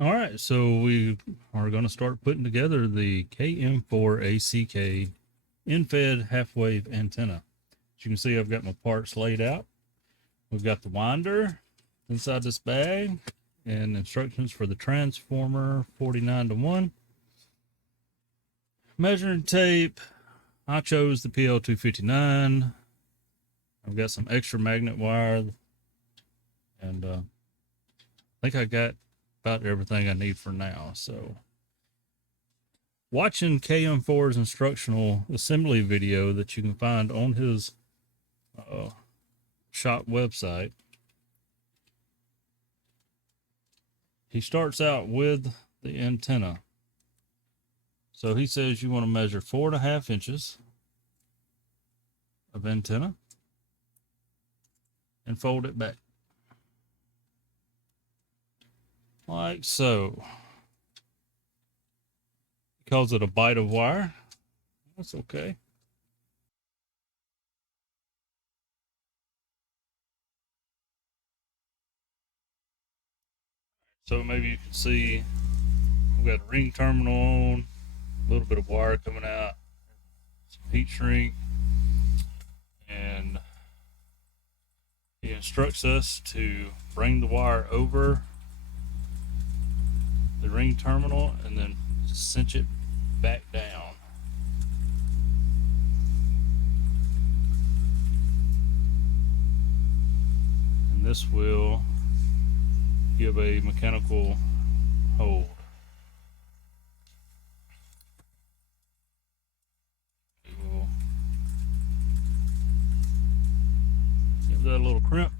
All right, so we are going to start putting together the KM4ACK in-fed half-wave antenna. As you can see, I've got my parts laid out. We've got the winder inside this bag and instructions for the transformer 49-to-1. Measuring tape, I chose the PL259. I've got some extra magnet wire, and I think I got about everything I need for now. So watching KM4's instructional assembly video that you can find on his shop website, he starts out with the antenna. So he says you want to measure 4.5 inches of antenna and fold it back like so. He calls it a bite of wire. That's okay. So maybe you can see we've got a ring terminal on, a little bit of wire coming out, some heat shrink, and he instructs us to bring the wire over the ring terminal and then cinch it back down. And this will give a mechanical hold. We will give that a little crimp.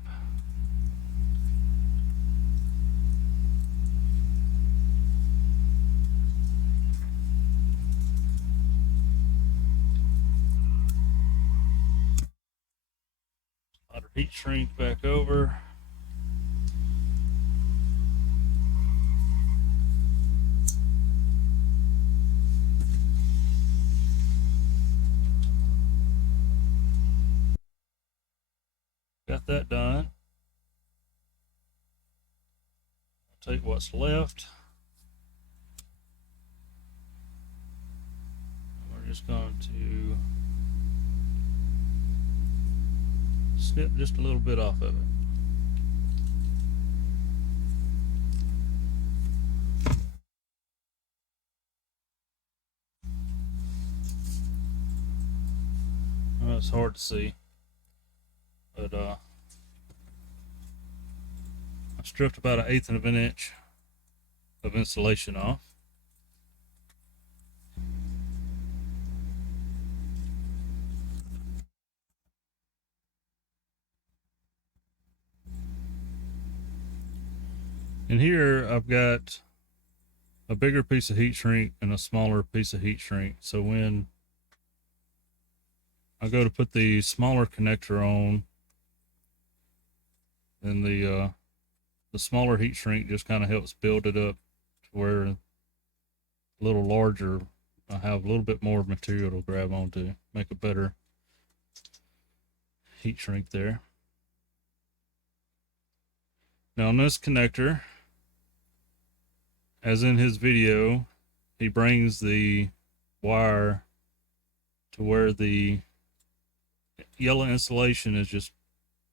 Let our heat shrink back over. Got that done. I'll take what's left. We're just going to snip just a little bit off of it. Well, it's hard to see, but I stripped about 1/8 of an inch of insulation off. And here I've got a bigger piece of heat shrink and a smaller piece of heat shrink. So when I go to put the smaller connector on, then the smaller heat shrink just kind of helps build it up to where a little larger, I have a little bit more material to grab onto, make a better heat shrink there. Now on this connector, as in his video, he brings the wire to where the yellow insulation is just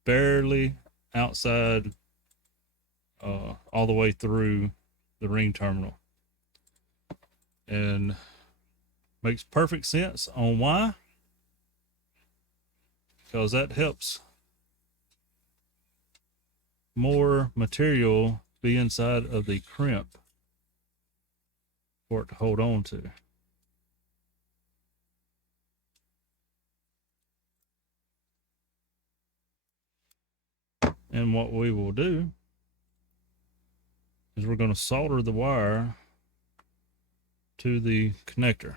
barely outside, all the way through the ring terminal, and makes perfect sense on why, because that helps more material be inside of the crimp for it to hold on to. And what we will do is we're going to solder the wire to the connector.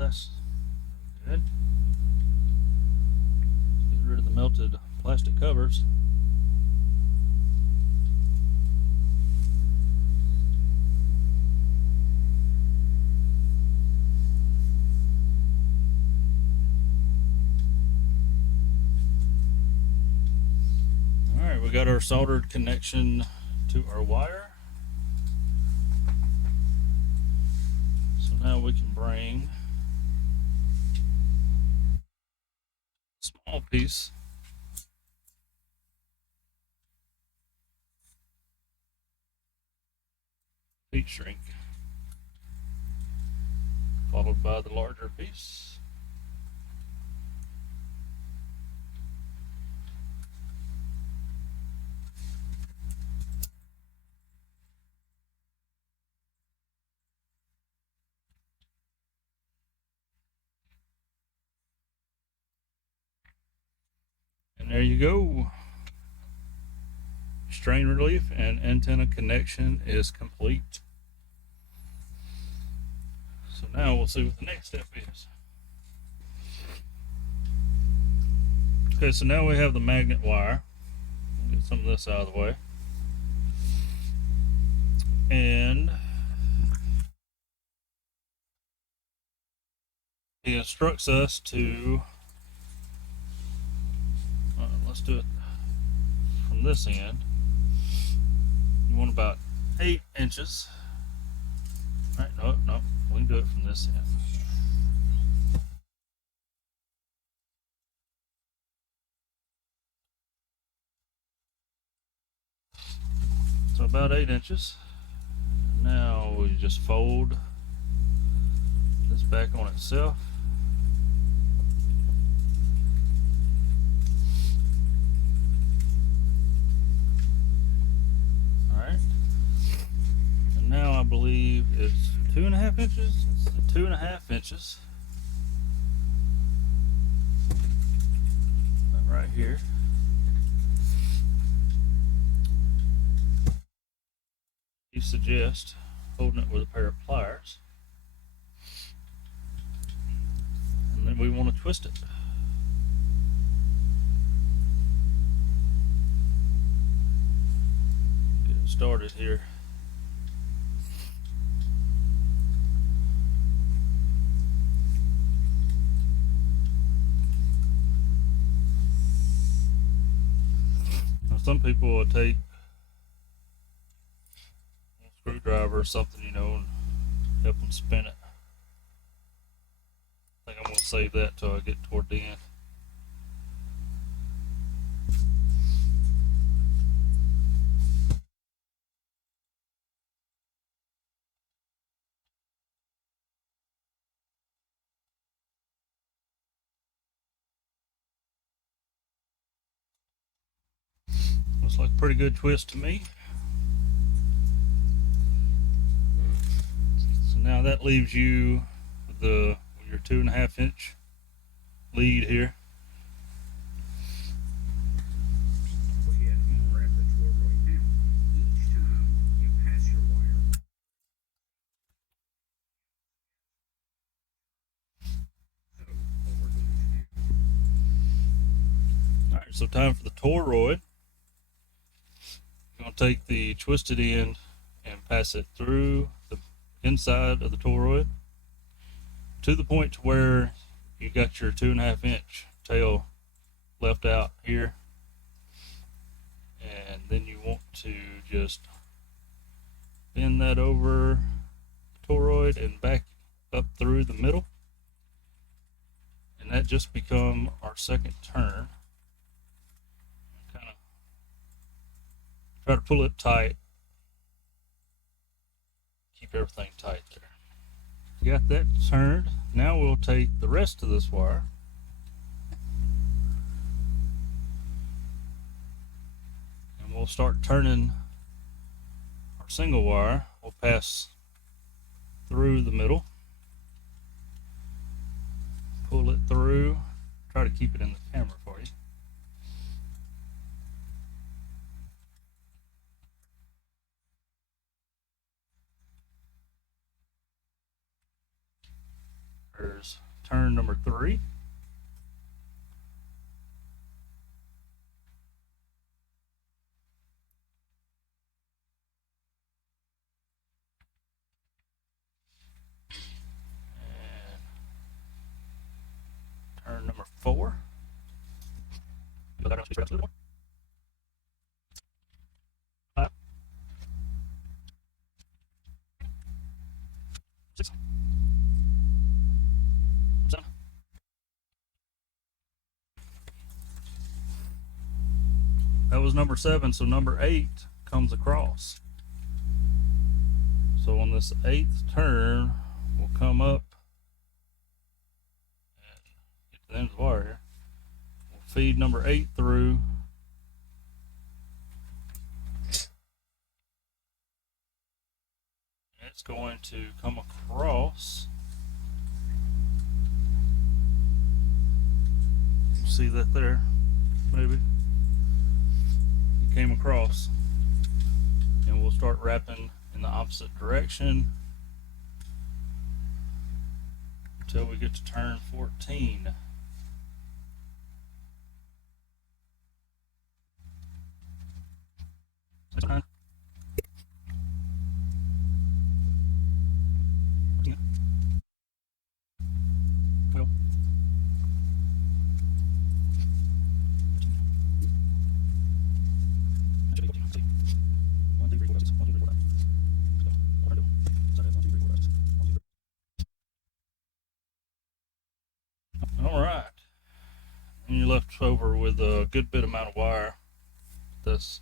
that's good. Get rid of the melted plastic covers. Alright, we got our soldered connection to our wire. So now we can bring a small piece heat shrink, followed by the larger piece. And there you go. Strain relief and antenna connection is complete. So now we'll see what the next step is. Okay, so now we have the magnet wire. Get some of this out of the way. And he instructs us to, let's do it from this end. You want about 8 inches. All right, no, we can do it from this end. So about 8 inches. Now we just fold this back on itself. Alright. And now I believe it's 2.5 inches. It's 2.5 inches. Right here. You suggest holding it with a pair of pliers, and then we want to twist it. Get it started here. Now, some people will take screwdriver or something, you know, and help them spin it. I think I'm going to save that till I get toward the end. Looks like a pretty good twist to me. Now that leaves you with your 2.5 inch lead here. We're at the toroid now. Each time you pass your wire. So what we're going to do. Alright, so time for the toroid. You're going to take the twisted end and pass it through the inside of the toroid to the point to where you got your 2.5 inch tail left out here, and then you want to just bend that over the toroid and back up through the middle, and that just become our second turn. Kind of try to pull it tight. Keep everything tight there. Got that turned. Now we'll take the rest of this wire and we'll start turning our single wire. We'll pass through the middle, pull it through, try to keep it in the camera for you. There's turn number 3. And turn number 4. Five, 6, 7. That was number 7, so number 8 comes across. So on this 8th turn, we'll come up and get to the end of the wire here. We'll feed number 8 through. It's going to come across. You see that there? Maybe. It came across. And we'll start wrapping in the opposite direction until we get to turn 14. All right, and you're left over with a good bit amount of wire. That's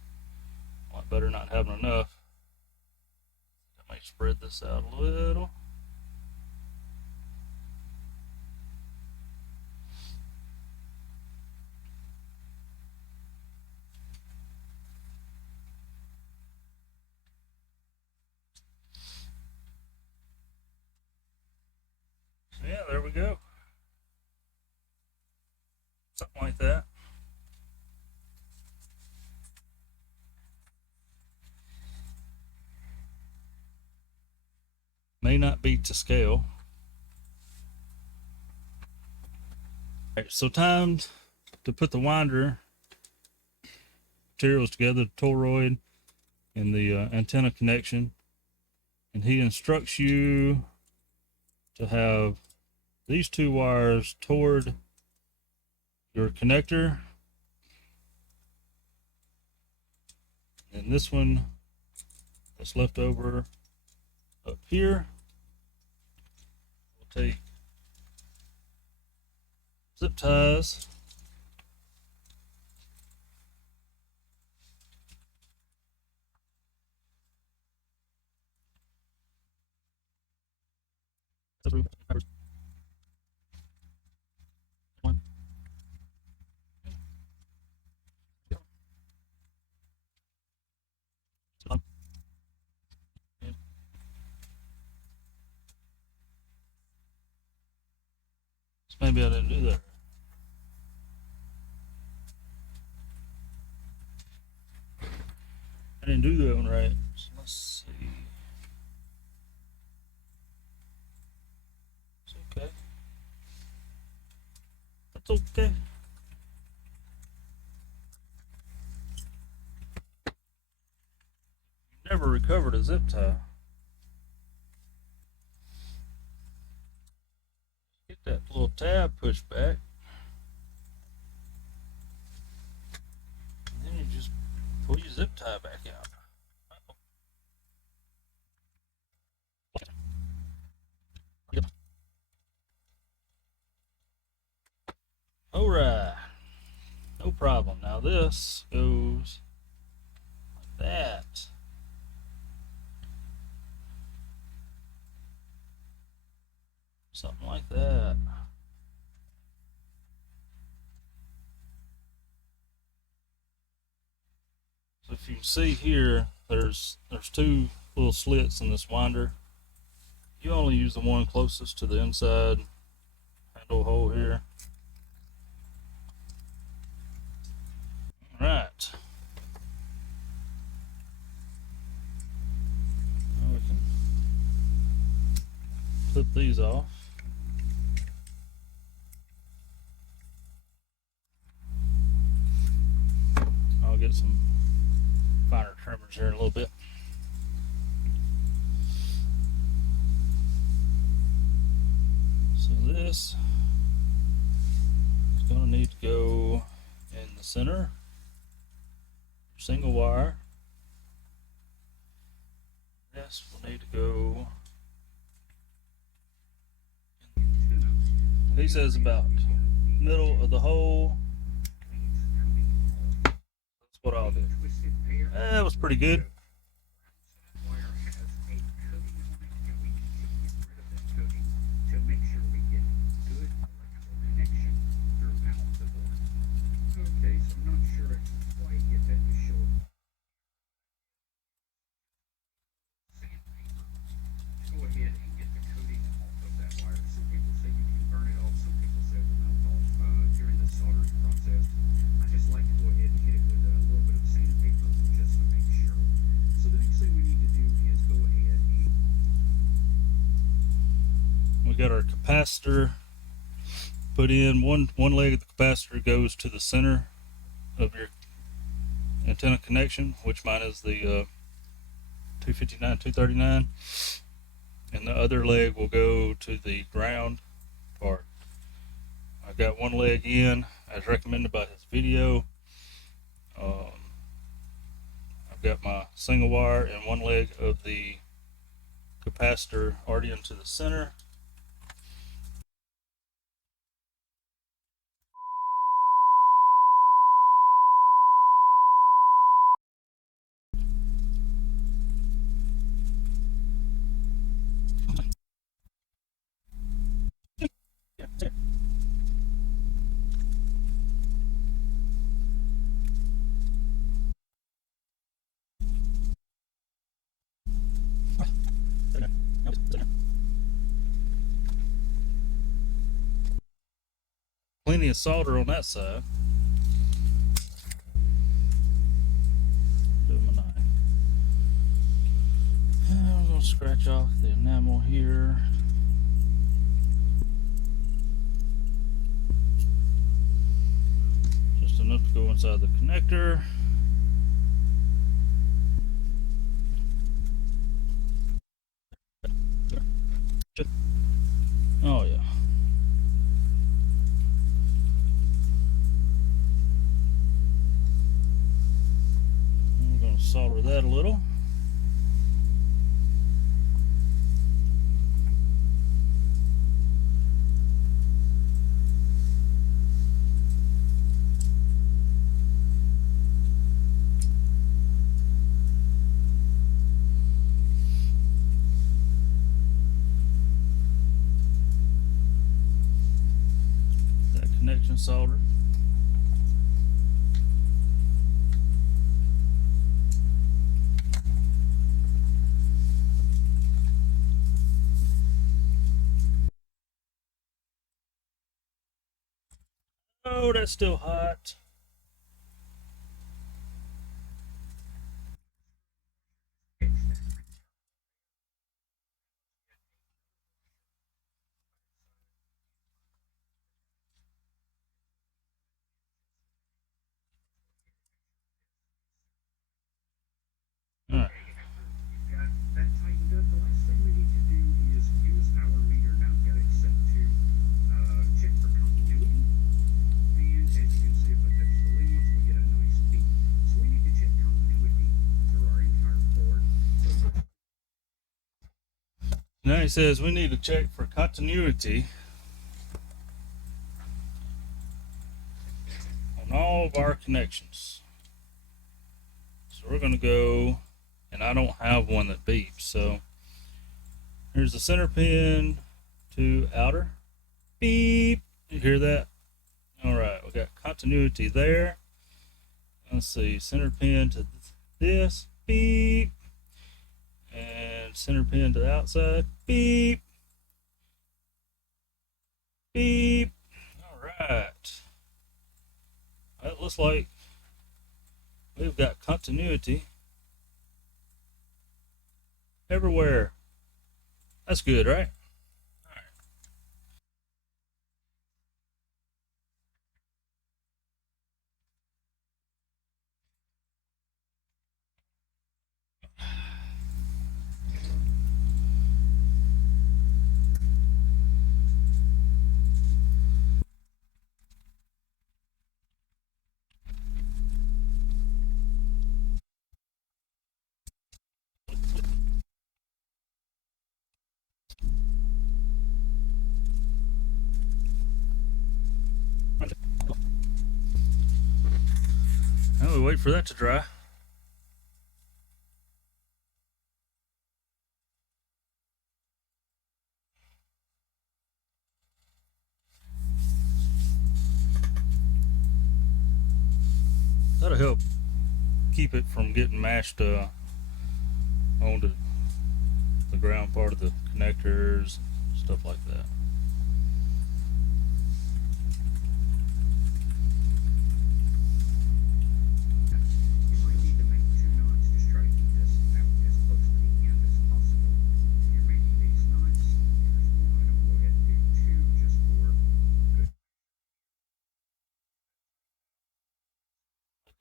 a lot better not having enough. I might spread this out a little. So yeah, there we go. Something like that. May not be to scale. All right, so time to put the winder materials together, the toroid and the antenna connection. And he instructs you to have these 2 wires toward your connector, and this one that's left over up here. We'll take zip ties maybe I didn't do that. I didn't do that one right. So let's see. It's okay. That's okay. Never recovered a zip tie. Get that little tab pushed back. And then you just pull your zip tie back out. Alright. No problem. Now this goes like that. Something like that. So if you can see here, there's 2 little slits in this winder. You only use the one closest to the inside handle hole here. All right. Now we can clip these off. So this is going to need to go in the center, single wire. This will need to go, he says, about middle of the hole. That's what I'll do. That was pretty good. Okay, so I'm not sure I can quite get that to show sandpaper. Go ahead and get the coating off of that wire. Some people say you can burn it off, some people say it will melt off during the soldering process. I just like to go ahead and hit it with a little bit of sandpaper just to make sure. So the next thing we need to do is go ahead and We got our capacitor put in. One leg of the capacitor goes to the center of your antenna connection, which mine is the 259, 239, and the other leg will go to the ground part. I got one leg in as recommended by his video. I've got my single wire and one leg of the capacitor already into the center. Plenty of solder on that side. Do my knife. I'm going to scratch off the enamel here. Just enough to go inside the connector. Oh yeah. I'm going to solder that a little. That connection solder. Oh, that's still hot. Alright. you've got that tightened up, the last thing we need to do is use our meter. Now I've got it set to check for continuity. And as you can see, if I touch the leads, we get a nice beep. So we need to check continuity for our entire board. Now he says we need to check for continuity on all of our connections. So we're going to go, and I don't have one that beeps. So here's the center pin to outer. Beep. You hear that? All right, we got continuity there. Let's see, center pin to this. Beep. And center pin to the outside. Beep. Beep. All right. It looks like we've got continuity everywhere. That's good, right? All right. wait for that to dry. That'll help keep it from getting mashed onto the ground part of the connectors, stuff like that. You might need to make 2 knots. Just try to keep this out as close to the end as possible. You're making these knots. There's 1. I'll go ahead and do 2 just for good.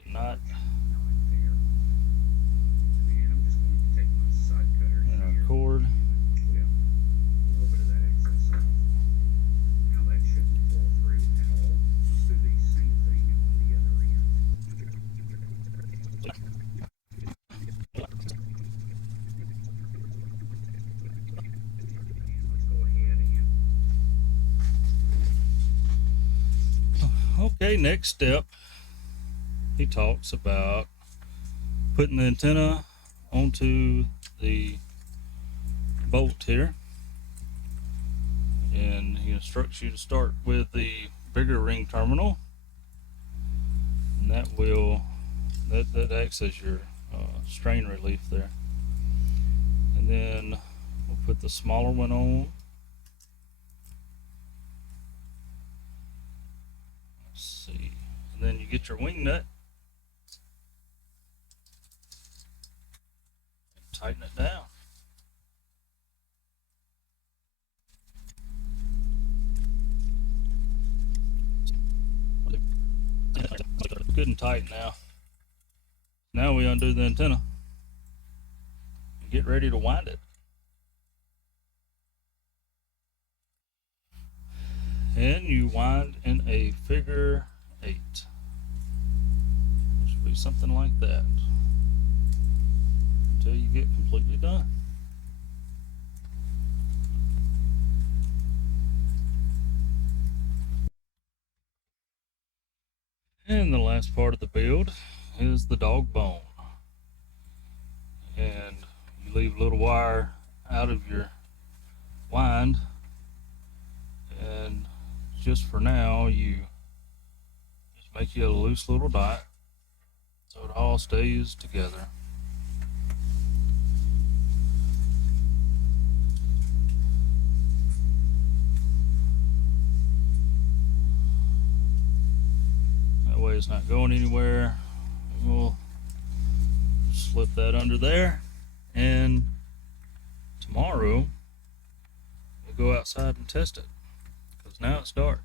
Not Knot there. And I'm just going to take my side cutter in our here. cord. Clip a little bit of that excess off. Now that shouldn't pull through at all. Let's do the same thing on the other end. And let's go ahead and Okay, next step, he talks about putting the antenna onto the bolt here, and he instructs you to start with the bigger ring terminal, and that acts as your strain relief there. And then we'll put the smaller one on. Let's see. And then you get your wing nut and tighten it down. Good and tight now. Now we undo the antenna and get ready to wind it. And you wind in a figure 8. It should be something like that until you get completely done. And the last part of the build is the dog bone. And you leave a little wire out of your wind, and just for now you just make you a loose little dot so it all stays together. That way it's not going anywhere. We'll slip that under there, and tomorrow we'll go outside and test it, because now it's dark.